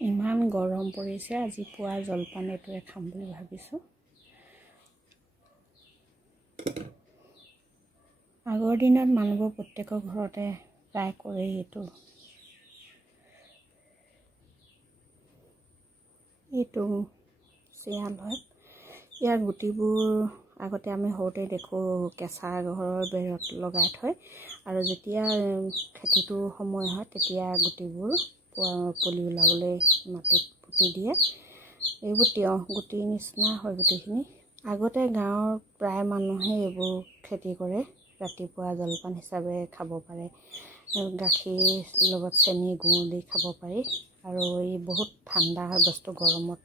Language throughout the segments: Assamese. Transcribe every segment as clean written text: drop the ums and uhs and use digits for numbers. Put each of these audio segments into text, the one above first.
ইমান গৰম পৰিছে আজি পুৱা জলপান এটোৱে খাম বুলি ভাবিছো। আগৰ দিনত মানুহবোৰ প্ৰত্যেকৰ ঘৰতে প্ৰায় কৰে এইটো চিয়াল হয়। ইয়াৰ গুটিবোৰ আগতে আমি সৰুতে দেখো কেঁচা ঘৰৰ বেৰত লগাই থয় আৰু যেতিয়া খেতিটো সময় হয় তেতিয়া গুটিবোৰ পুলি ওলাবলৈ মাটিত পুতি দিয়ে। এইবোৰ তিয়হ গুটিৰ নিচিনা হয় গুটিখিনি। আগতে গাঁৱৰ প্ৰায় মানুহে এইবোৰ খেতি কৰে, ৰাতিপুৱা জলপান হিচাপে খাব পাৰে। গাখীৰ লগত চেনি গুড় দি খাব পাৰি আৰু এই বহুত ঠাণ্ডা হয় বস্তু, গৰমত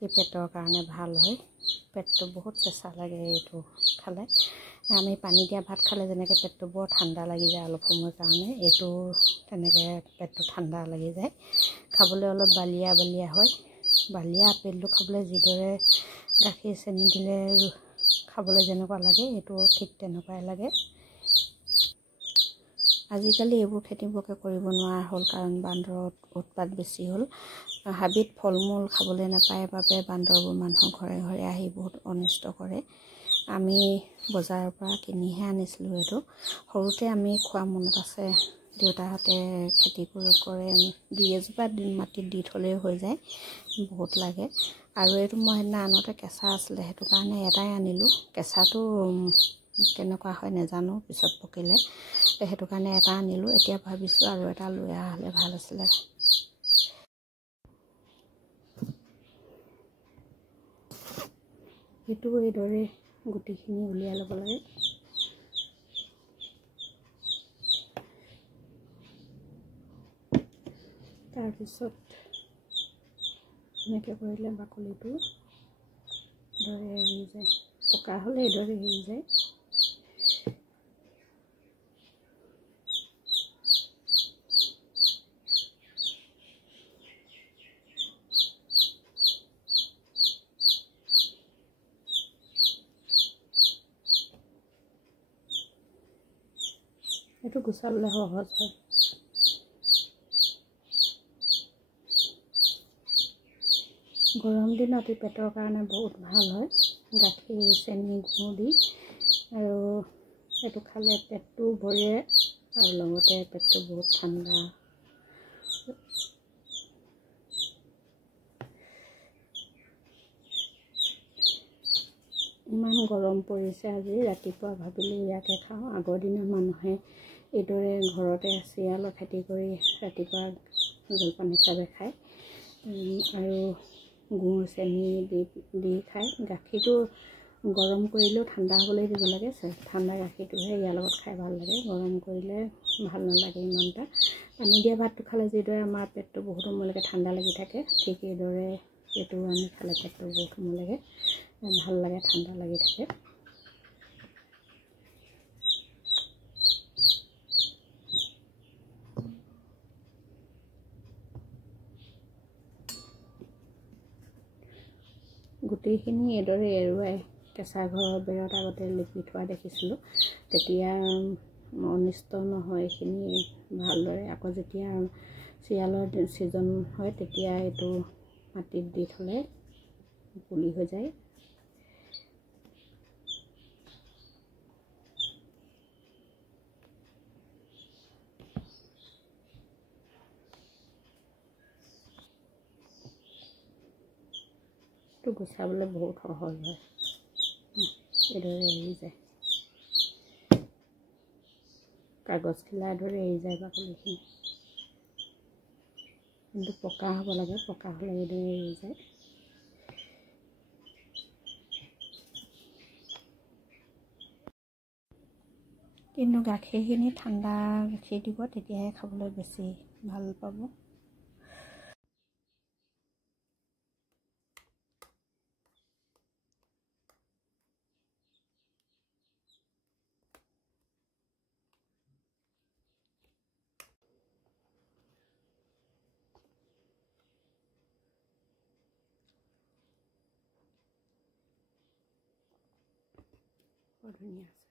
এই পেটৰ কাৰণে ভাল হয়। পেটটো বহুত চেঁচা লাগে এইটো খালে। আমি পানী দিয়া ভাত খালে যেনেকৈ পেটটো বৰ ঠাণ্ডা লাগি যায় অলপ সময়ৰ কাৰণে, এইটো তেনেকৈ পেটটো ঠাণ্ডা লাগি যায়। খাবলৈ অলপ বালিয়া বালিয়া হয়। বালিয়া আপেলটো খাবলৈ যিদৰে গাখীৰ চেনি দিলে খাবলৈ যেনেকুৱা লাগে এইটো ঠিক তেনেকুৱাই লাগে। আজিকালি এইবোৰ খেতিবোৰকে কৰিব নোৱাৰা হ'ল কাৰণ বান্দৰৰ উৎপাত বেছি হ'ল। হাবিত ফল মূল খাবলৈ নাপায় বাবে বান্দৰবোৰ মানুহৰ ঘৰে ঘৰে আহি বহুত অনিষ্ট কৰে। আমি বজাৰৰ পৰা কিনিহে আনিছিলোঁ এইটো। সৰুতে আমি খোৱা মনত আছে, দেউতাহঁতে খেতি কৰে, দুই এজোপা মাটিত দি থ'লেই হৈ যায়, বহুত লাগে। আৰু এইটো মই সেইদিনা আনোতে কেঁচা আছিলে, সেইটো কাৰণে এটাই আনিলোঁ। কেঁচাটো কেনেকুৱা হয় নাজানো, পিছত পকিলে সেইটো কাৰণে এটা আনিলোঁ। এতিয়া ভাবিছোঁ আৰু এটা লৈ অহা হ'লে ভাল আছিলে। সেইটো এইদৰে গুটিখিনি উলিয়াই ল'ব লাগে। তাৰপিছত এনেকৈ কৰিলে বাকলিটো এইদৰে এৰি যায়, পকা হ'লে এইদৰে এৰি যায়। এইটো গুচাবলৈ সহজ হয়। গৰম দিনত পেটৰ কাৰণে বহুত ভাল হয়, গাখীৰ চেনি গুড় দি। আৰু এইটো খালে পেটটো ভৰে আৰু লগতে পেটটো বহুত ঠাণ্ডা। ইমান গৰম পৰিছে আজি, ৰাতিপুৱা ভাবিলোঁ ইয়াকে খাওঁ। আগৰ দিনৰ মানুহে এইদৰে ঘৰতে চিয়ালৰ খেতি কৰি ৰাতিপুৱা জলপান হিচাপে খায় আৰু গুড় চেনি দি খায়। গাখীৰটো গৰম কৰিলেও ঠাণ্ডা হ'বলৈ দিব লাগে। ঠাণ্ডা গাখীৰটোহে ইয়াৰ লগত খাই ভাল লাগে, গৰম কৰিলে ভাল নালাগে ইমান এটা। পানী দিয়া ভাতটো খালে যিদৰে আমাৰ পেটটো বহুত সময়লৈকে ঠাণ্ডা লাগি থাকে, ঠিক এইদৰে এইটো আমি খালে পেটটো বহুত সময়লৈকে ভাল লাগে, ঠাণ্ডা লাগি থাকে। গুটিখিনি এইদৰে এৰুৱাই কেঁচা ঘৰৰ বেৰত আগতে লিপি থোৱা দেখিছিলোঁ, তেতিয়া অনিষ্ট নহয় এইখিনি ভালদৰে। আকৌ যেতিয়া চিয়ালৰ ছিজন হয় তেতিয়া এইটো মাটিত দি থ'লে পুলি হৈ যায়। এইটো গুচাবলৈ বহুত সহজ হয়, এইদৰে এৰি যায়। কাগজ খিলাৰ দৰে এৰি যায় বাকলিখিনি, কিন্তু পকা হ'ব লাগে, পকা হ'লে এইদৰে এৰি যায়। কিন্তু গাখীৰখিনি ঠাণ্ডা গাখীৰ দিব, তেতিয়াহে খাবলৈ বেছি ভাল পাব। বৰ ধুনীয়া আছে।